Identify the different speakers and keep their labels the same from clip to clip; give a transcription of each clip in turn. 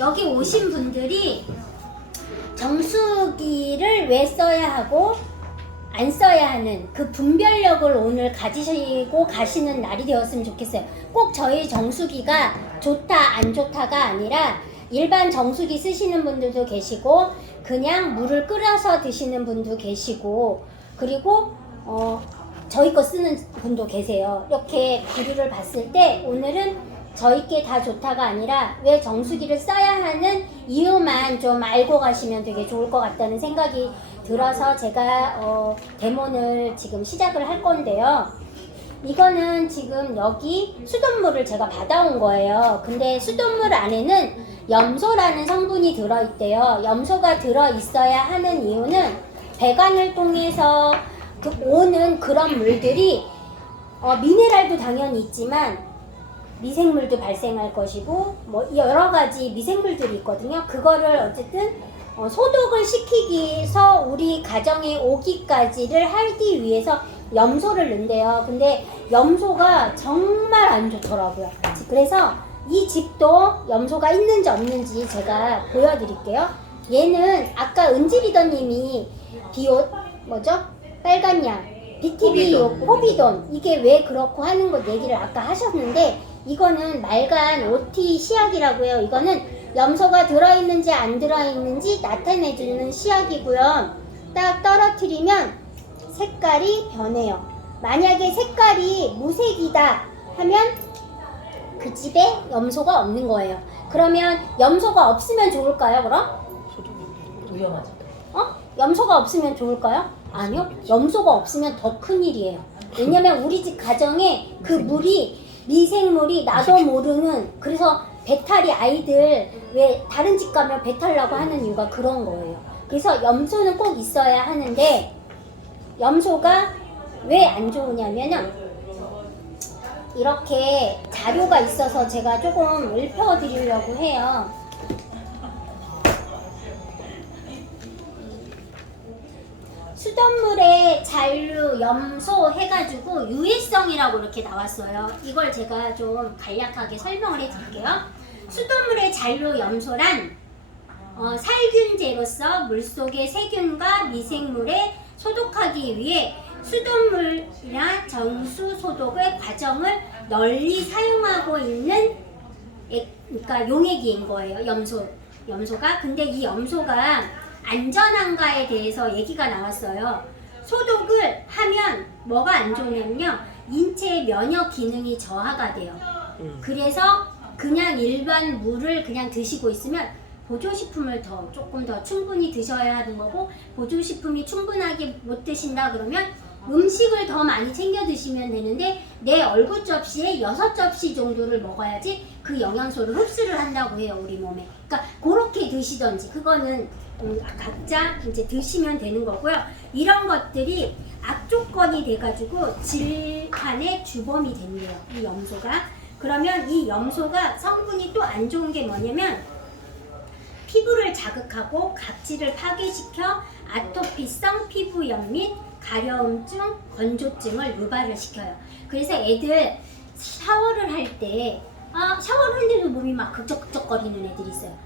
Speaker 1: 여기 오신 분들이 정수기를 왜 써야 하고 안 써야 하는 그 분별력을 오늘 가지시고 가시는 날이 되었으면 좋겠어요. 꼭 저희 정수기가 좋다 안 좋다가 아니라 일반 정수기 쓰시는 분들도 계시고 그냥 물을 끓여서 드시는 분도 계시고 그리고 어 저희 거 쓰는 분도 계세요. 이렇게 비율을 봤을 때 오늘은 저희께 다 좋다가 아니라 왜 정수기를 써야 하는 이유만 좀 알고 가시면 되게 좋을 것 같다는 생각이 들어서 제가 어, 데모를 지금 시작을 할 건데요. 이거는 지금 여기 수돗물을 제가 받아온 거예요. 근데 수돗물 안에는 염소라는 성분이 들어있대요. 염소가 들어있어야 하는 이유는 배관을 통해서 그 오는 그런 물들이 어, 미네랄도 당연히 있지만 미생물도 발생할 것이고 뭐 여러 가지 미생물들이 있거든요. 그거를 어쨌든 어, 소독을 시키기 위해서 우리 가정에 오기까지를 하기 위해서 염소를 넣는데요. 근데 염소가 정말 안 좋더라고요. 그래서 이 집도 염소가 있는지 없는지 제가 보여드릴게요. 얘는 아까 은지리더님이 비옷 뭐죠? 빨간 양 BTB
Speaker 2: 호비돈.
Speaker 1: 호비돈 이게 왜 그렇고 하는 거 얘기를 아까 하셨는데 이거는 말간 OT 시약이라고요. 이거는 염소가 들어있는지 안 들어있는지 나타내주는 시약이고요. 딱 떨어뜨리면 색깔이 변해요. 만약에 색깔이 무색이다 하면 그 집에 염소가 없는 거예요. 그러면 염소가 없으면 좋을까요, 그럼?
Speaker 2: 위험하지.
Speaker 1: 어? 염소가 없으면 좋을까요? 아니요. 염소가 없으면 더 큰 일이에요. 왜냐면 우리 집 가정에 그 물이 미생물이 나도 모르는 그래서 배탈이 아이들 왜 다른 집 가면 배탈 나고 하는 이유가 그런 거예요. 그래서 염소는 꼭 있어야 하는데 염소가 왜 안 좋으냐면은 이렇게 자료가 있어서 제가 조금 읊어드리려고 해요. 수돗물에 잔류, 염소 해가지고 유해성이라고 이렇게 나왔어요. 이걸 제가 좀 간략하게 설명을 해드릴게요. 수돗물의 잔류 염소란 어, 살균제로서 물속의 세균과 미생물에 소독하기 위해 수돗물이나 정수 소독의 과정을 널리 사용하고 있는 에- 그러니까 용액인 거예요. 염소 염소가 근데 이 염소가 안전한가에 대해서 얘기가 나왔어요. 소독을 하면 뭐가 안 좋냐면요. 인체의 면역 기능이 저하가 돼요. 그래서 그냥 일반 물을 그냥 드시고 있으면 보조식품을 더 조금 더 충분히 드셔야 하는 거고 보조식품이 충분하게 못 드신다 그러면 음식을 더 많이 챙겨 드시면 되는데 내 얼굴 접시에 여섯 접시 정도를 먹어야지 그 영양소를 흡수를 한다고 해요 우리 몸에. 그러니까 그렇게 드시던지 그거는 음, 각자 이제 드시면 되는 거고요. 이런 것들이 악조건이 돼가지고 질환의 주범이 된대요 이 염소가. 그러면 이 염소가 성분이 또 안 좋은 게 뭐냐면 피부를 자극하고 각질을 파괴시켜 아토피성 피부염 및 가려움증, 건조증을 유발을 시켜요. 그래서 애들 샤워를 할 때 아, 샤워를 하는데도 몸이 막 극적극적거리는 애들이 있어요.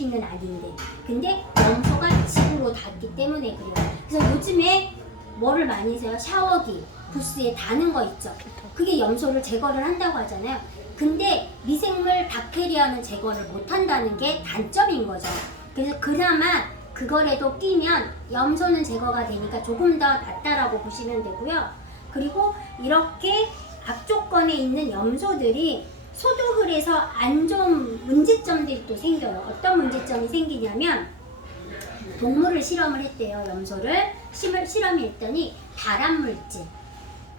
Speaker 1: 아토피는 아닌데. 근데 염소가 집으로 닿기 때문에 그래요. 그래서 요즘에 뭐를 많이 써요? 샤워기, 부스에 다는 거 있죠. 그게 염소를 제거를 한다고 하잖아요. 근데 미생물 박테리아는 제거를 못 한다는 게 단점인 거죠. 그래서 그나마 그거라도 끼면 염소는 제거가 되니까 조금 더 낫다라고 보시면 되고요. 그리고 이렇게 악조건에 있는 염소들이 소독을 해서 안 좋은 문제점들이 또 생겨요. 어떤 문제점이 생기냐면 동물을 실험을 했대요. 염소를 실험, 실험했더니 발암물질,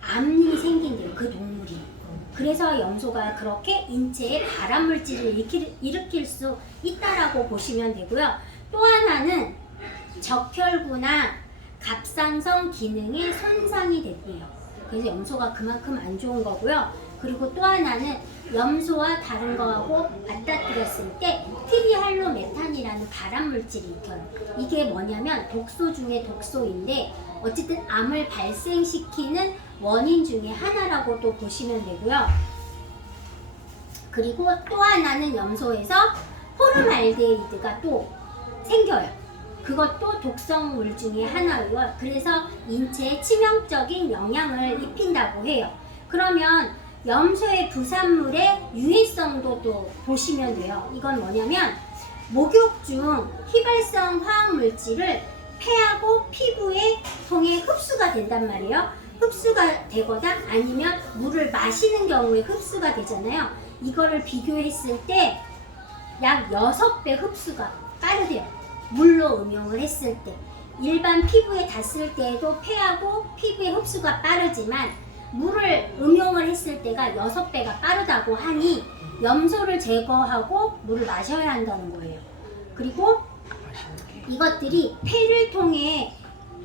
Speaker 1: 암이 생긴대요. 그 동물이. 그래서 염소가 그렇게 인체에 발암물질을 일으킬, 일으킬 수 있다라고 보시면 되고요. 또 하나는 적혈구나 갑상선 기능에 손상이 됐대요. 그래서 염소가 그만큼 안 좋은 거고요. 그리고 또 하나는 염소와 다른 거하고 맞닥뜨렸을 때 트리할로메탄이라는 발암물질이 있어요. 이게 뭐냐면 독소 중에 독소인데 어쨌든 암을 발생시키는 원인 중에 하나라고도 보시면 되고요. 그리고 또 하나는 염소에서 포름알데히드가 또 생겨요. 그것도 독성물 중에 하나고요. 그래서 인체에 치명적인 영향을 입힌다고 해요. 그러면 염소의 부산물의 유해성도 또 보시면 돼요. 이건 뭐냐면 목욕 중 휘발성 화학 물질을 폐하고 피부에 통해 흡수가 된단 말이에요. 흡수가 되거나 아니면 물을 마시는 경우에 흡수가 되잖아요. 이거를 비교했을 때 약 6배 흡수가 빠르대요. 물로 음용을 했을 때. 일반 피부에 닿았을 때에도 폐하고 피부의 흡수가 빠르지만 물을 음용을 했을 때가 6배가 빠르다고 하니 염소를 제거하고 물을 마셔야 한다는 거예요. 그리고 이것들이 폐를 통해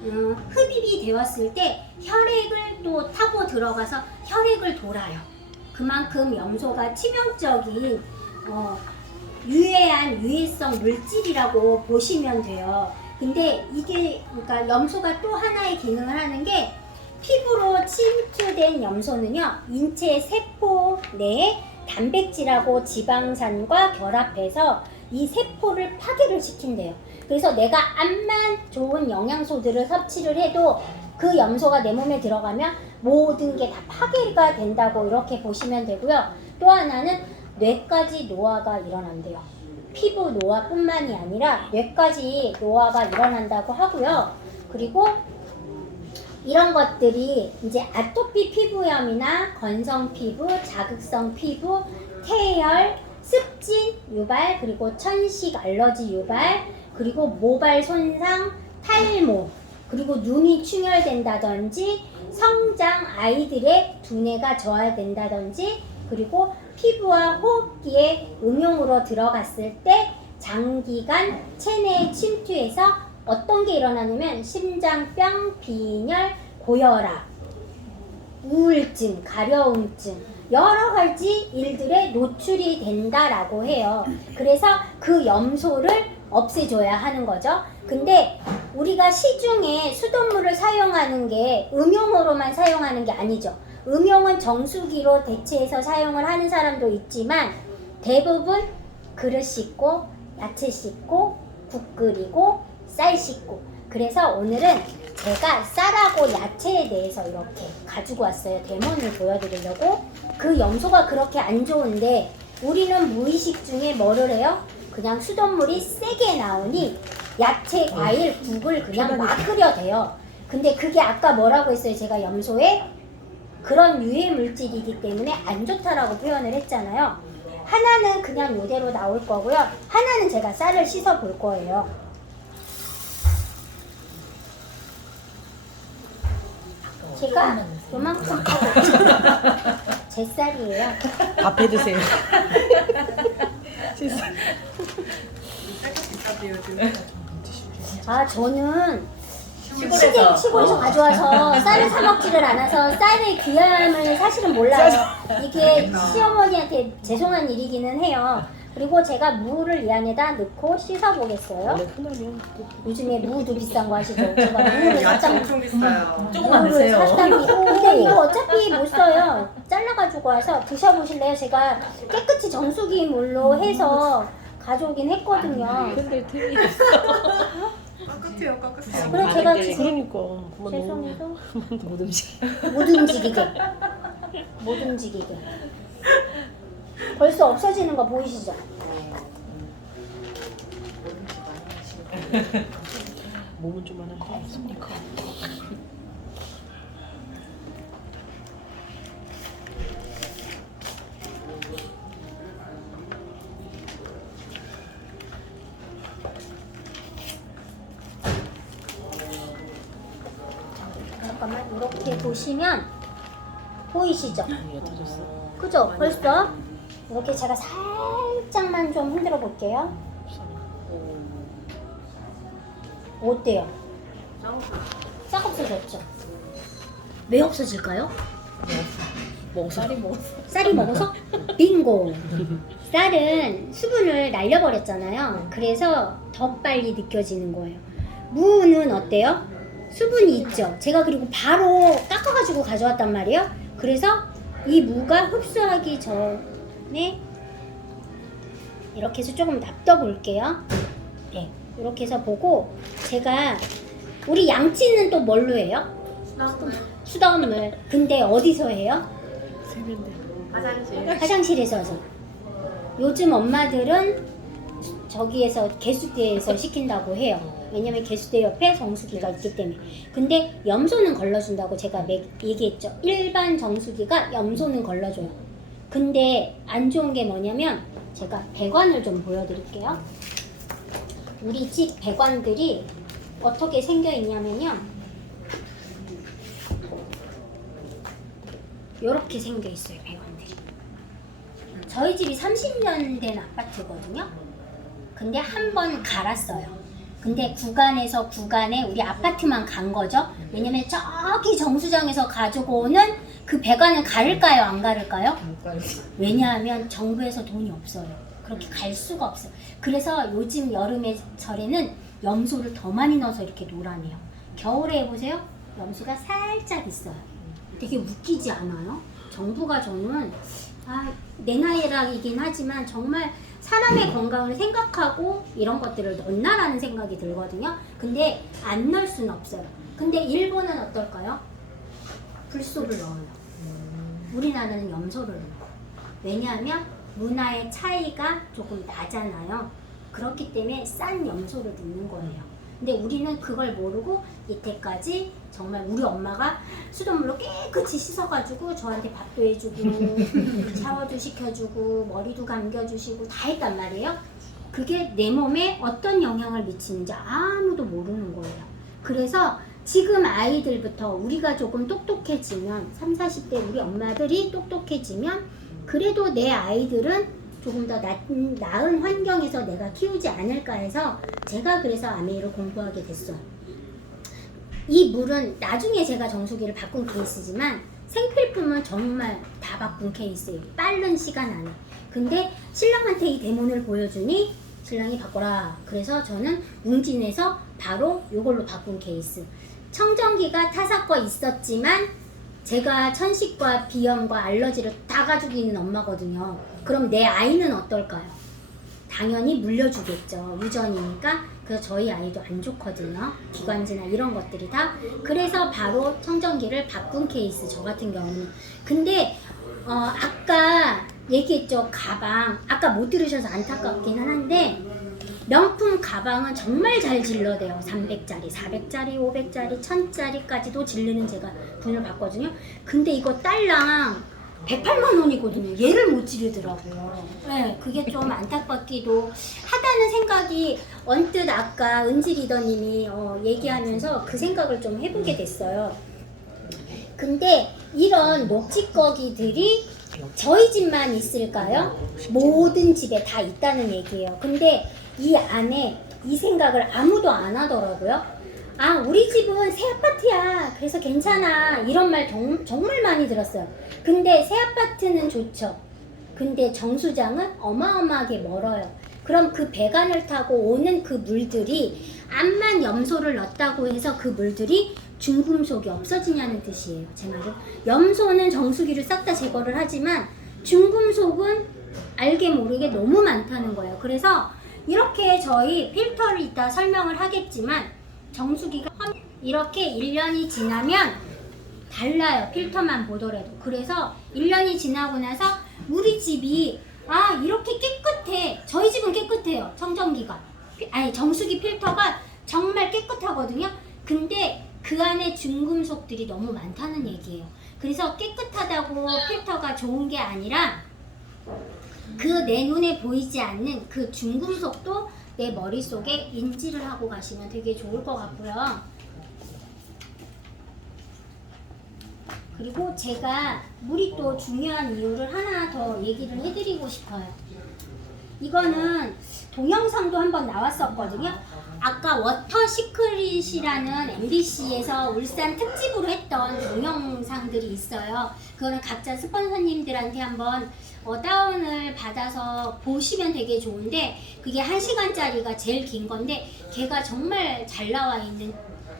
Speaker 1: 음, 흡입이 되었을 때 혈액을 또 타고 들어가서 혈액을 돌아요. 그만큼 염소가 치명적인 어, 유해한 유해성 물질이라고 보시면 돼요. 근데 이게 그러니까 염소가 또 하나의 기능을 하는 게 피부로 침투된 염소는요 인체 세포 내에 단백질하고 지방산과 결합해서 이 세포를 파괴를 시킨대요. 그래서 내가 암만 좋은 영양소들을 섭취를 해도 그 염소가 내 몸에 들어가면 모든 게 다 파괴가 된다고 이렇게 보시면 되고요. 또 하나는 뇌까지 노화가 일어난대요. 피부 노화뿐만이 아니라 뇌까지 노화가 일어난다고 하고요. 그리고 이런 것들이 이제 아토피 피부염이나 건성 피부, 자극성 피부, 태열, 습진 유발, 그리고 천식 알러지 유발, 그리고 모발 손상, 탈모, 그리고 눈이 충혈된다든지 성장 아이들의 두뇌가 저하된다든지 그리고 피부와 호흡기에 응용으로 들어갔을 때 장기간 체내에 침투해서 어떤 게 일어나냐면 심장병, 빈혈, 고혈압, 우울증, 가려움증 여러 가지 일들에 노출이 된다라고 해요. 그래서 그 염소를 없애줘야 하는 거죠. 근데 우리가 시중에 수돗물을 사용하는 게 음용으로만 사용하는 게 아니죠. 음용은 정수기로 대체해서 사용을 하는 사람도 있지만 대부분 그릇 씻고 야채 씻고 국 끓이고 쌀 씻고 그래서 오늘은 제가 쌀하고 야채에 대해서 이렇게 가지고 왔어요. 데몬을 보여드리려고 그 염소가 그렇게 안 좋은데 우리는 무의식 중에 뭐를 해요? 그냥 수돗물이 세게 나오니 야채, 과일, 국을 그냥 막 끓여 대요. 근데 그게 아까 뭐라고 했어요? 제가 염소에 그런 유해 물질이기 때문에 안 좋다라고 표현을 했잖아요. 하나는 그냥 이대로 나올 거고요. 하나는 제가 쌀을 씻어 볼 거예요. 제가 요만큼 하고 제 쌀이에요.
Speaker 3: 밥 해 드세요.
Speaker 1: 아 저는 시댁
Speaker 2: 시골에서
Speaker 1: 가져와서 쌀을 사 먹지를 않아서 쌀의 귀함을 사실은 몰라요. 이게 시어머니한테 죄송한 일이기는 해요. 그리고 제가 무를 이 안에다 넣고 씻어 보겠어요.
Speaker 3: 원래 흔하면
Speaker 1: 요즘에 무도 비싼 거 아시죠? 제가 무를
Speaker 4: 야채
Speaker 1: 샀다
Speaker 4: 엄청 비싸요.
Speaker 2: 조금만
Speaker 1: 무를
Speaker 2: 드세요.
Speaker 1: 샀다니. 근데 이거 어차피 못 써요. 잘라가지고 와서 드셔보실래요? 제가 깨끗이 정수기 물로 해서 가져오긴 했거든요.
Speaker 3: 근데 되게
Speaker 4: 깍깍해요, 깍깍해요.
Speaker 1: 그래 제가 지금
Speaker 3: 그러니까 그만
Speaker 1: 죄송해서
Speaker 3: 못 음식.
Speaker 1: 못 움직이게 못 움직이게 벌써 없어지는 거 보이시죠?
Speaker 3: 몸은 좀 많은데 없습니까?
Speaker 1: 잠깐만 이렇게 보시면 보이시죠?
Speaker 3: 옅어졌어.
Speaker 1: 그죠? 벌써 이렇게 제가 살짝만 좀 흔들어 볼게요 어때요? 싹 없어졌죠? 왜 없어질까요?
Speaker 3: 먹었어.
Speaker 2: 쌀이 먹었어.
Speaker 1: 쌀이 먹어서? 빙고! 쌀은 수분을 날려버렸잖아요. 그래서 더 빨리 느껴지는 거예요. 무는 어때요? 수분이 있죠. 제가 그리고 바로 깎아가지고 가져왔단 말이에요. 그래서 이 무가 흡수하기 전 에 이렇게 해서 조금 납둬 볼게요. 네, 이렇게 해서 보고 제가 우리 양치는 또 뭘로 해요? 수돗물. 근데 어디서 해요?
Speaker 3: 세면대.
Speaker 2: 화장실.
Speaker 1: 화장실에서 하죠. 요즘 엄마들은 저기에서 개수대에서 시킨다고 해요. 왜냐면 개수대 옆에 정수기가 있기 때문에. 근데 염소는 걸러준다고 제가 매- 얘기했죠. 일반 정수기가 염소는 걸러줘요. 근데 안 좋은 게 뭐냐면 제가 배관을 좀 보여드릴게요. 우리 집 배관들이 어떻게 생겨 있냐면요. 이렇게 생겨 있어요, 배관들이. 저희 집이 30년 된 아파트거든요. 근데 한 번 갈았어요. 근데 구간에서 구간에 우리 아파트만 간 거죠. 왜냐면 저기 정수장에서 가지고 오는 그 배관을 가를까요? 안 가를까요? 왜냐하면 정부에서 돈이 없어요. 그렇게 갈 수가 없어요. 그래서 요즘 여름에 절에는 염소를 더 많이 넣어서 이렇게 놀아내요. 겨울에 해보세요. 염소가 살짝 있어요. 되게 웃기지 않아요? 정부가 저는 아, 내 나이라긴 하지만 정말 사람의 건강을 생각하고 이런 것들을 넣나라는 생각이 들거든요. 근데 안 넣을 수는 없어요. 근데 일본은 어떨까요? 불소를 넣어요. 우리나라는 염소를 넣어요. 왜냐하면 문화의 차이가 조금 나잖아요. 그렇기 때문에 싼 염소를 넣는 거예요. 근데 우리는 그걸 모르고 이때까지 정말 우리 엄마가 수돗물로 깨끗이 씻어가지고 저한테 밥도 해주고 샤워도 시켜주고 머리도 감겨주시고 다 했단 말이에요. 그게 내 몸에 어떤 영향을 미치는지 아무도 모르는 거예요. 그래서 지금 아이들부터 우리가 조금 똑똑해지면 3, 40대 우리 엄마들이 똑똑해지면 그래도 내 아이들은 조금 더 나, 나은 환경에서 내가 키우지 않을까 해서 제가 그래서 아메이를 공부하게 됐어요. 이 물은 나중에 제가 정수기를 바꾼 케이스지만 생필품은 정말 다 바꾼 케이스예요. 빠른 시간 안에. 근데 신랑한테 이 데몬을 보여주니 신랑이 바꿔라. 그래서 저는 웅진에서 바로 이걸로 바꾼 케이스. 청정기가 타사 거 있었지만 제가 천식과 비염과 알러지를 다 가지고 있는 엄마거든요. 그럼 내 아이는 어떨까요? 당연히 물려주겠죠. 유전이니까. 그래서 저희 아이도 안 좋거든요. 기관지나 이런 것들이 다. 그래서 바로 청정기를 바꾼 케이스, 저 같은 경우는. 근데, 어, 아까 얘기했죠. 가방. 아까 못 들으셔서 안타깝긴 한데, 명품 가방은 정말 잘 질러대요. 300짜리, 400짜리, 500짜리, 1000짜리까지도 질르는 제가 분을 봤거든요. 근데 이거 딸랑 108만 원이거든요. 얘를 못 지르더라고요. 네, 그게 좀 안타깝기도 하다는 생각이 언뜻 아까 은지 리더님이 어, 얘기하면서 그 생각을 좀 해보게 됐어요. 근데 이런 녹지거기들이 저희 집만 있을까요? 모든 집에 다 있다는 얘기예요. 근데 이 안에 이 생각을 아무도 안 하더라고요. 아, 우리 집은 새 아파트야. 그래서 괜찮아. 이런 말 정, 정말 많이 들었어요. 근데 새 아파트는 좋죠. 근데 정수장은 어마어마하게 멀어요. 그럼 그 배관을 타고 오는 그 물들이 암만 염소를 넣었다고 해서 그 물들이 중금속이 없어지냐는 뜻이에요. 제 말은 염소는 정수기를 싹 다 제거를 하지만 중금속은 알게 모르게 너무 많다는 거예요. 그래서 이렇게 저희 필터를 이따 설명을 하겠지만 정수기가 이렇게 1년이 지나면 달라요. 필터만 보더라도. 그래서 1년이 지나고 나서 우리 집이 아 이렇게 깨끗해. 저희 집은 깨끗해요. 청정기가. 피- 아니 정수기 필터가 정말 깨끗하거든요. 근데 그 안에 중금속들이 너무 많다는 얘기예요. 그래서 깨끗하다고 필터가 좋은 게 아니라 그 내 눈에 보이지 않는 그 중금속도 내 머릿속에 인지를 하고 가시면 되게 좋을 것 같고요. 그리고 제가 물이 또 중요한 이유를 하나 더 얘기를 해드리고 싶어요. 이거는 동영상도 한번 나왔었거든요. 아까 워터 시크릿이라는 MBC에서 울산 특집으로 했던 동영상들이 있어요. 그거는 각자 스폰서님들한테 한번 어, 다운을 받아서 보시면 되게 좋은데 그게 한시간짜리가 제일 긴 건데 걔가 정말 잘 나와 있는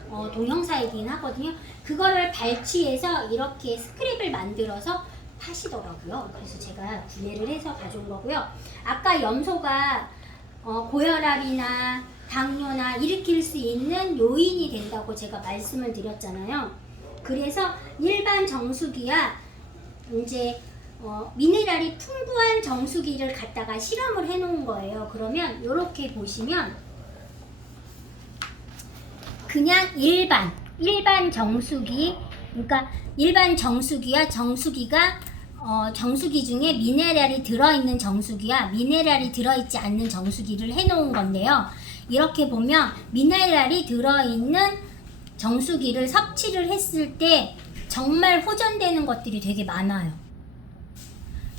Speaker 1: 어, 동영상이긴 하거든요. 그거를 발치해서 이렇게 스크립을 만들어서 하시더라고요. 그래서 제가 구매를 해서 가져온 거고요. 아까 염소가 어, 고혈압이나 당뇨나 일으킬 수 있는 요인이 된다고 제가 말씀을 드렸잖아요. 그래서 일반 정수기야 이제 어, 미네랄이 풍부한 정수기를 갖다가 실험을 해 놓은 거예요. 그러면 이렇게 보시면 그냥 일반 일반 정수기 그러니까 일반 정수기와 정수기가 어, 정수기 중에 미네랄이 들어있는 정수기와 미네랄이 들어있지 않는 정수기를 해놓은 건데요. 이렇게 보면 미네랄이 들어있는 정수기를 섭취를 했을 때 정말 호전되는 것들이 되게 많아요.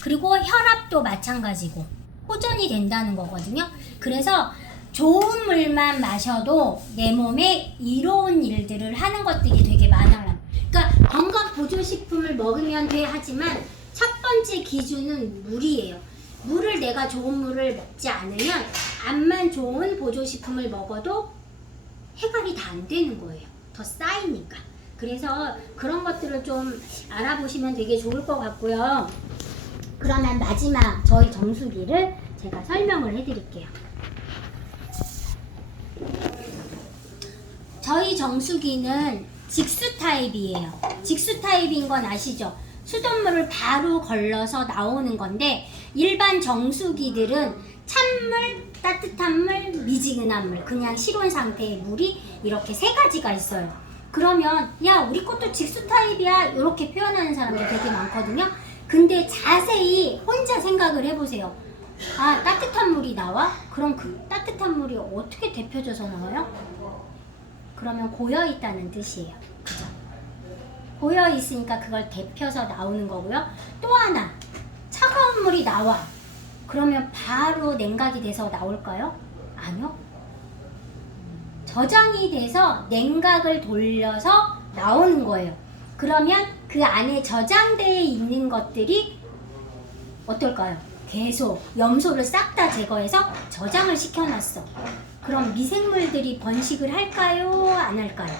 Speaker 1: 그리고 혈압도 마찬가지고 호전이 된다는 거거든요. 그래서 좋은 물만 마셔도 내 몸에 이로운 일들을 하는 것들이 되게 많아요. 그러니까 건강 보조 식품을 먹으면 돼 하지만 첫 번째 기준은 물이에요. 물을 내가 좋은 물을 먹지 않으면 암만 좋은 보조 식품을 먹어도 해결이 다 안 되는 거예요. 더 쌓이니까. 그래서 그런 것들을 좀 알아보시면 되게 좋을 것 같고요. 그러면 마지막 저희 정수기를 제가 설명을 해드릴게요. 저희 정수기는 직수 타입이에요. 직수 타입인 건 아시죠? 수돗물을 바로 걸러서 나오는 건데 일반 정수기들은 찬물, 따뜻한 물, 미지근한 물, 그냥 실온 상태의 물이 이렇게 세 가지가 있어요. 그러면 야 우리 것도 직수 타입이야 이렇게 표현하는 사람들 되게 많거든요. 근데 자세히 혼자 생각을 해보세요. 아 따뜻한 물이 나와? 그럼 그 따뜻한 물이 어떻게 데펴져서 나와요? 그러면 고여 있다는 뜻이에요. 그죠? 고여 있으니까 그걸 데펴서 나오는 거고요. 또 하나 차가운 물이 나와. 그러면 바로 냉각이 돼서 나올까요? 아니요. 저장이 돼서 냉각을 돌려서 나오는 거예요. 그러면 그 안에 저장되어 있는 것들이 어떨까요? 계속 염소를 싹 다 제거해서 저장을 시켜놨어. 그럼 미생물들이 번식을 할까요? 안 할까요?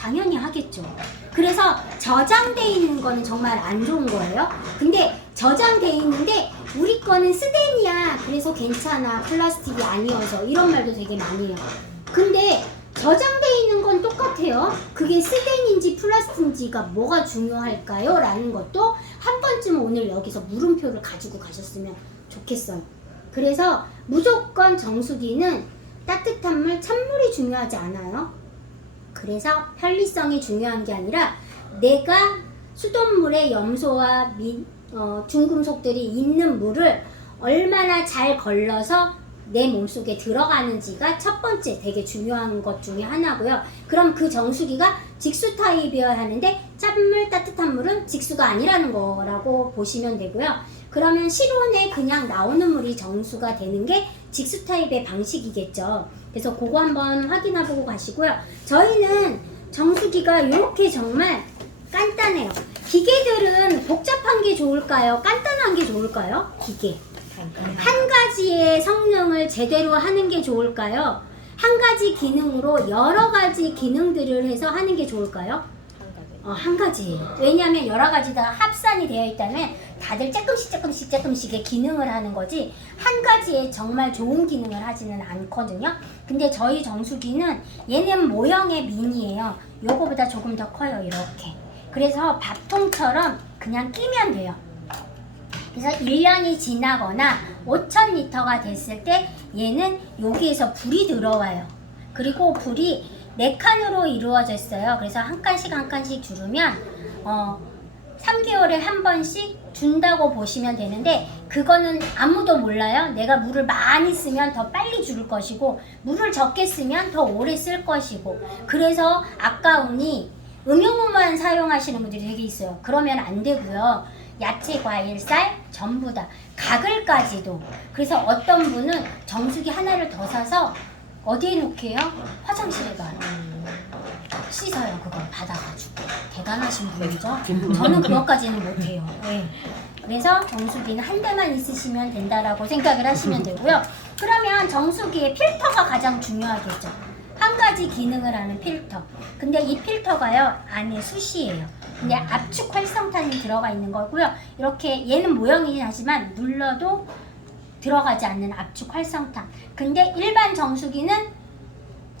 Speaker 1: 당연히 하겠죠. 그래서 저장돼 있는 거는 정말 안 좋은 거예요. 근데 저장돼 있는데 우리 거는 스덴이야. 그래서 괜찮아. 플라스틱이 아니어서 이런 말도 되게 많이 해요. 근데 저장돼 있는 건 똑같아요. 그게 스덴인지 플라스틱인지가 뭐가 중요할까요? 라는 것도 한 번쯤 오늘 여기서 물음표를 가지고 가셨으면 좋겠어요. 그래서 무조건 정수기는 따뜻한 물, 찬물이 중요하지 않아요. 그래서 편리성이 중요한 게 아니라 내가 수돗물에 염소와 미, 어, 중금속들이 있는 물을 얼마나 잘 걸러서 내 몸속에 들어가는지가 첫 번째 되게 중요한 것 중에 하나고요. 그럼 그 정수기가 직수 타입이어야 하는데 찬물, 따뜻한 물은 직수가 아니라는 거라고 보시면 되고요. 그러면 실온에 그냥 나오는 물이 정수가 되는 게 직수 타입의 방식이겠죠. 그래서 그거 한번 확인해보고 가시고요. 저희는 정수기가 이렇게 정말 간단해요. 기계들은 복잡한 게 좋을까요? 간단한 게 좋을까요? 기계. 한 가지의 성능을 제대로 하는 게 좋을까요? 한 가지 기능으로 여러 가지 기능들을 해서 하는 게 좋을까요? 어, 한 가지예요. 왜냐하면 여러 가지가 합산이 되어 있다면 다들 조금씩 조금씩 조금씩의 기능을 하는 거지 한 가지에 정말 좋은 기능을 하지는 않거든요. 근데 저희 정수기는 얘는 모형의 미니예요. 요거보다 조금 더 커요. 이렇게. 그래서 밥통처럼 그냥 끼면 돼요. 그래서 1년이 지나거나 5,000리터가 됐을 때 얘는 여기에서 불이 들어와요. 그리고 불이 네 칸으로 이루어져 있어요. 그래서 한 칸씩 한 칸씩 주르면 어 3개월에 한 번씩 준다고 보시면 되는데 그거는 아무도 몰라요. 내가 물을 많이 쓰면 더 빨리 줄 것이고 물을 적게 쓰면 더 오래 쓸 것이고 그래서 아까우니 음용물만 사용하시는 분들이 되게 있어요. 그러면 안 되고요. 야채, 과일, 쌀 전부 다 가글까지도. 그래서 어떤 분은 정수기 하나를 더 사서 어디에 놓게요? 화장실에 가요. 씻어요 그걸 받아가지고 대단하신 분이죠. 저는 그것까지는 못해요. 네. 그래서 정수기는 한 대만 있으시면 된다라고 생각을 하시면 되고요. 그러면 정수기의 필터가 가장 중요하겠죠. 한한 가지 기능을 하는 필터. 근데 이 필터가요 안에 숯이에요. 근데 압축 활성탄이 들어가 있는 거고요. 이렇게 얘는 모형이긴 하지만 눌러도 들어가지 않는 압축 활성탄. 근데 일반 정수기는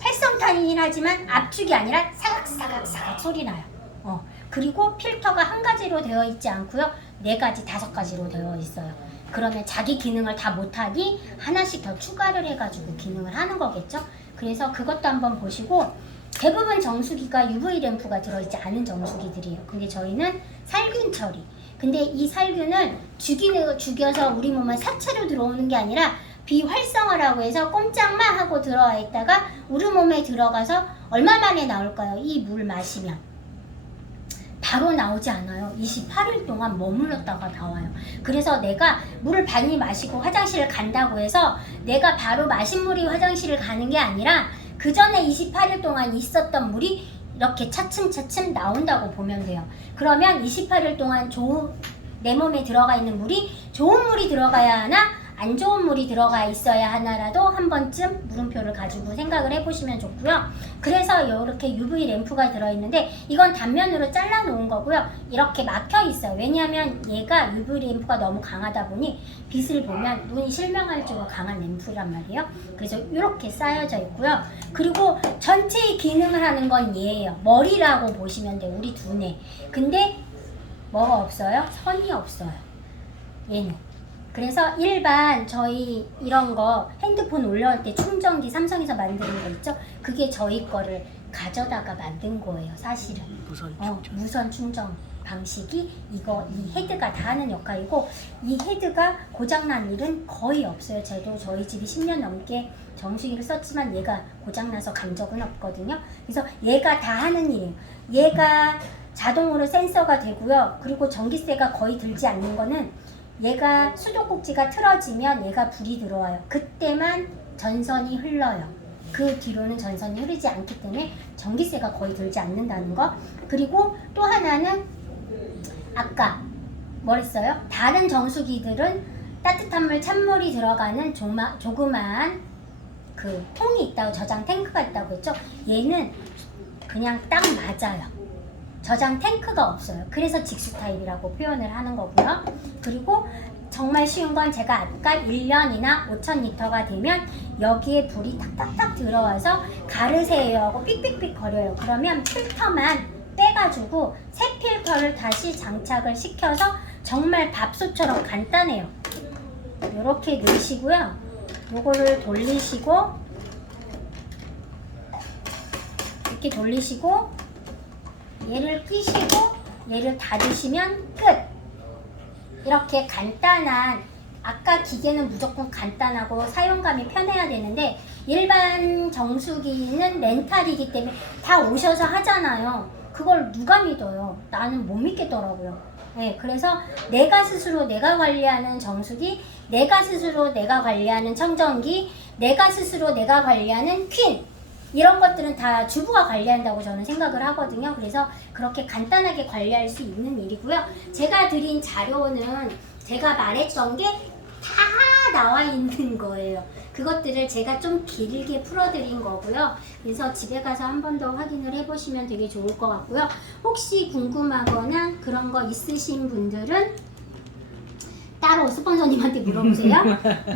Speaker 1: 활성탄이긴 하지만 압축이 아니라 사각사각사각 소리 나요. 어. 그리고 필터가 한 가지로 되어 있지 않고요. 네 가지, 다섯 가지로 되어 있어요. 그러면 자기 기능을 다 못하니 하나씩 더 추가를 해가지고 기능을 하는 거겠죠. 그래서 그것도 한번 보시고 대부분 정수기가 UV 램프가 들어있지 않은 정수기들이에요. 근데 저희는 살균 처리. 근데 이 살균을 죽이는, 죽여서 우리 몸에 사체로 들어오는 게 아니라 비활성화라고 해서 꼼짝만 하고 들어와 있다가 우리 몸에 들어가서 얼마 만에 나올까요? 이 물 마시면. 바로 나오지 않아요. 28일 동안 머물렀다가 나와요. 그래서 내가 물을 많이 마시고 화장실을 간다고 해서 내가 바로 마신 물이 화장실을 가는 게 아니라 그 전에 28일 동안 있었던 물이 이렇게 차츰차츰 나온다고 보면 돼요. 그러면 28일 동안 좋은 내 몸에 들어가 있는 물이 좋은 물이 들어가야 하나 안 좋은 물이 들어가 있어야 하나라도 한 번쯤 물음표를 가지고 생각을 해보시면 좋고요. 그래서 이렇게 UV 램프가 들어있는데 이건 단면으로 잘라 놓은 거고요. 이렇게 막혀 있어요. 왜냐하면 얘가 UV 램프가 너무 강하다 보니 빛을 보면 눈이 실명할 정도로 강한 램프란 말이에요. 그래서 이렇게 쌓여져 있고요. 그리고 전체의 기능을 하는 건 얘예요. 머리라고 보시면 돼요. 우리 두뇌. 근데 뭐가 없어요? 선이 없어요. 얘는. 그래서 일반 저희 이런 거 핸드폰 올려올 때 충전기 삼성에서 만드는 거 있죠? 그게 저희 거를 가져다가 만든 거예요, 사실은.
Speaker 3: 무선
Speaker 1: 어,
Speaker 3: 충전.
Speaker 1: 무선 충전 방식이 이거 이 헤드가 다 하는 역할이고 이 헤드가 고장난 일은 거의 없어요. 저도 저희 집이 10년 넘게 정수기를 썼지만 얘가 고장나서 간 적은 없거든요. 그래서 얘가 다 하는 일이에요. 얘가 자동으로 센서가 되고요. 그리고 전기세가 거의 들지 않는 거는 얘가 수도꼭지가 틀어지면 얘가 불이 들어와요. 그때만 전선이 흘러요. 그 뒤로는 전선이 흐르지 않기 때문에 전기세가 거의 들지 않는다는 거. 그리고 또 하나는 아까 뭐랬어요? 다른 정수기들은 따뜻한 물, 찬물이 들어가는 조마, 조그만 그 통이 있다고 저장 탱크가 있다고 했죠. 얘는 그냥 딱 맞아요. 저장 탱크가 없어요. 그래서 직수 타입이라고 표현을 하는 거고요. 그리고 정말 쉬운 건 제가 아까 1년이나 5천 리터가 되면 여기에 불이 탁탁탁 들어와서 가르세요 하고 삑삑삑 거려요. 그러면 필터만 빼가지고 새 필터를 다시 장착을 시켜서 정말 밥솥처럼 간단해요. 이렇게 넣으시고요. 요거를 돌리시고 이렇게 돌리시고 얘를 끼시고 얘를 닫으시면 끝. 이렇게 간단한 아까 기계는 무조건 간단하고 사용감이 편해야 되는데 일반 정수기는 렌탈이기 때문에 다 오셔서 하잖아요. 그걸 누가 믿어요? 나는 못 믿겠더라고요. 네, 그래서 내가 스스로 내가 관리하는 정수기, 내가 스스로 내가 관리하는 청정기, 내가 스스로 내가 관리하는 퀸 이런 것들은 다 주부가 관리한다고 저는 생각을 하거든요. 그래서 그렇게 간단하게 관리할 수 있는 일이고요. 제가 드린 자료는 제가 말했던 게 다 나와 있는 거예요. 그것들을 제가 좀 길게 풀어드린 거고요. 그래서 집에 가서 한 번 더 확인을 해보시면 되게 좋을 것 같고요. 혹시 궁금하거나 그런 거 있으신 분들은 따로 스폰서님한테 물어보세요.